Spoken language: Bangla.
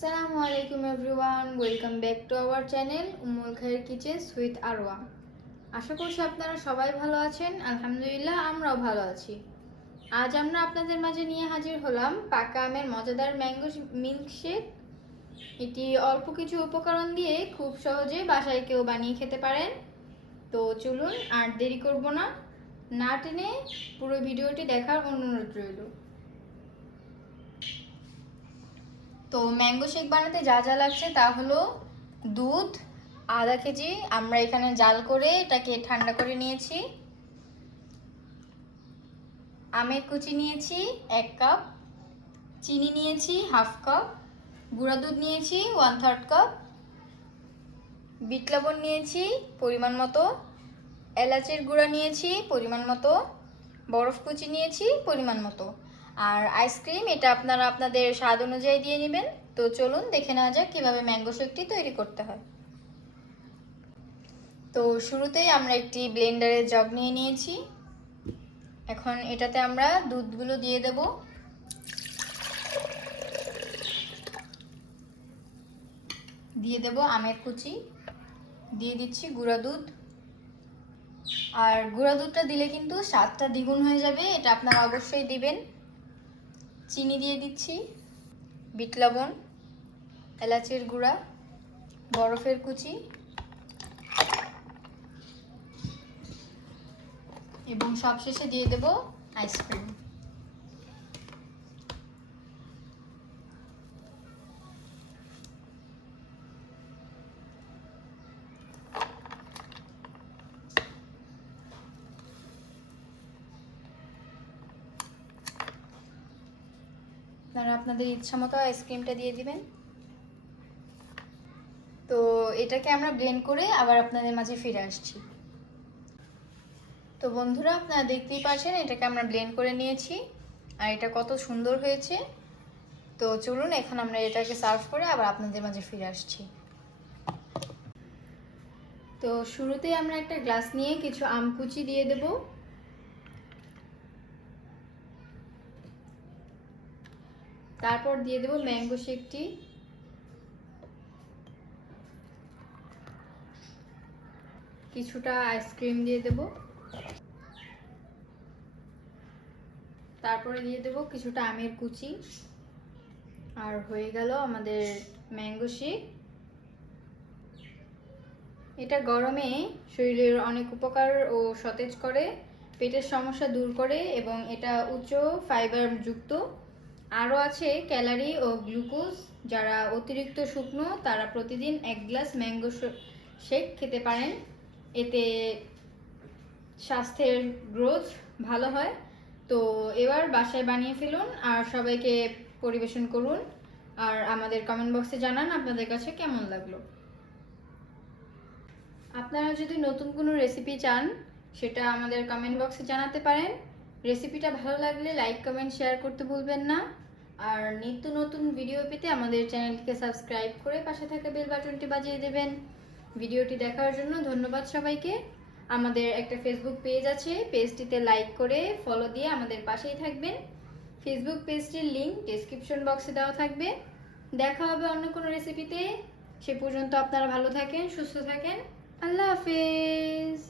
আসসালামু আলাইকুম everyone, welcome back to our channel Ummul Khayer kitchens with Arwa. আশা করছি আপনারা সবাই ভালো আছেন। আলহামদুলিল্লাহ আমরাও ভালো আছি। আজ আমরা আপনাদের মাঝে নিয়ে হাজির হলাম পাকা আমের মজাদার ম্যাঙ্গো মিল্কশেক। এটি অল্প কিছু উপকরণ দিয়ে খুব সহজে বাসায় কেউ বানিয়ে খেতে পারেন। তো চলুন আর দেরি করব না টেনে পুরো ভিডিওটি দেখার অনুরোধ রইল। তো ম্যাঙ্গো শেক বানাতে যা যা লাগছে তা হলো দুধ আধা কেজি, আমরা এখানে জাল করে এটাকে ঠান্ডা করে নিয়েছি। আমের কুচি নিয়েছি 1 কাপ, চিনি নিয়েছি 1/2 কাপ, গুঁড়া দুধ নিয়েছি 1/3 কাপ, বিট লবণ নিয়েছি পরিমাণ মতো, এলাচের গুঁড়া নিয়েছি পরিমাণ মতো, বরফ কুচি নিয়েছি পরিমাণ মতো, আর আইসক্রিম এটা আপনারা আপনাদের স্বাদ অনুযায়ী দিয়ে নেবেন। তো চলুন দেখে নেওয়া যাক কীভাবে ম্যাঙ্গো শেকটি তৈরি করতে হয়। তো শুরুতেই আমরা একটি ব্লেন্ডারের জগ নিয়ে নিয়েছি। এখন এটাতে আমরা দুধগুলো দিয়ে দেব। দিয়ে দেব আমের কুচি, দিয়ে দিচ্ছি গুঁড়া দুধ। আর গুঁড়া দুধটা দিলে কিন্তু স্বাদটা দ্বিগুণ হয়ে যাবে, এটা আপনারা অবশ্যই দিবেন। চিনি দিয়ে দিচ্ছি, বিট লবণ, এলাচের গুঁড়া, বরফের কুচি এবং সবশেষে দিয়ে দেব আইসক্রিম। আপনারা আপনাদের ইচ্ছা মতো আইসক্রিমটা দিয়ে দিবেন। তো এটাকে আমরা ব্লেন্ড করে আবার আপনাদের মাঝে ফিরে আসছি। তো বন্ধুরা, আপনারা দেখতেই পাচ্ছেন এটাকে আমরা ব্লেন্ড করে নিয়েছি আর এটা কত সুন্দর হয়েছে। তো চলুন এখন আমরা এটাকে সার্ভ করে আবার আপনাদের মাঝে ফিরে আসছি। তো শুরুতেই আমরা একটা গ্লাস নিয়ে কিছু আম কুচি দিয়ে দেব। তারপর দিয়ে দেব ম্যাঙ্গো শেকটি, কিছুটা আইসক্রিম দিয়ে দেব, তারপরে দিয়ে দেব কিছুটা আমের কুচি। আর হয়ে গেল আমাদের ম্যাঙ্গো শেক। এটা গরমে শরীরের অনেক উপকার ও সতেজ করে, পেটের সমস্যা দূর করে এবং এটা উচ্চ ফাইবার যুক্ত। আরও আছে ক্যালারি ও গ্লুকোজ। যারা অতিরিক্ত শুকনো তারা প্রতিদিন 1 গ্লাস ম্যাঙ্গো শেক খেতে পারেন। এতে স্বাস্থ্যের গ্রোথ ভালো হয়। তো এবার বাসায় বানিয়ে ফেলুন আর সবাইকে পরিবেশন করুন। আর আমাদের কমেন্ট বক্সে জানান আপনাদের কাছে কেমন লাগলো। আপনারা যদি নতুন কোনো রেসিপি চান সেটা আমাদের কমেন্ট বক্সে জানাতে পারেন। রেসিপিটা ভালো লাগলে লাইক কমেন্ট শেয়ার করতে ভুলবেন না। আর নিত্য নতুন ভিডিও পেতে আমাদের চ্যানেলটিকে সাবস্ক্রাইব করে পাশে থাকা বেল বাটনটি বাজিয়ে দেবেন। ভিডিওটি দেখার জন্য ধন্যবাদ সবাইকে। আমাদের একটা ফেসবুক পেজ আছে, পেজটিতে লাইক করে ফলো দিয়ে আমাদের পাশেই থাকবেন। ফেসবুক পেজটির লিংক ডেসক্রিপশন বক্সে দেওয়া থাকবে। দেখা হবে অন্য কোনো রেসিপিতে। সে পর্যন্ত আপনারা ভালো থাকেন, সুস্থ থাকেন। আল্লাহ হাফেজ।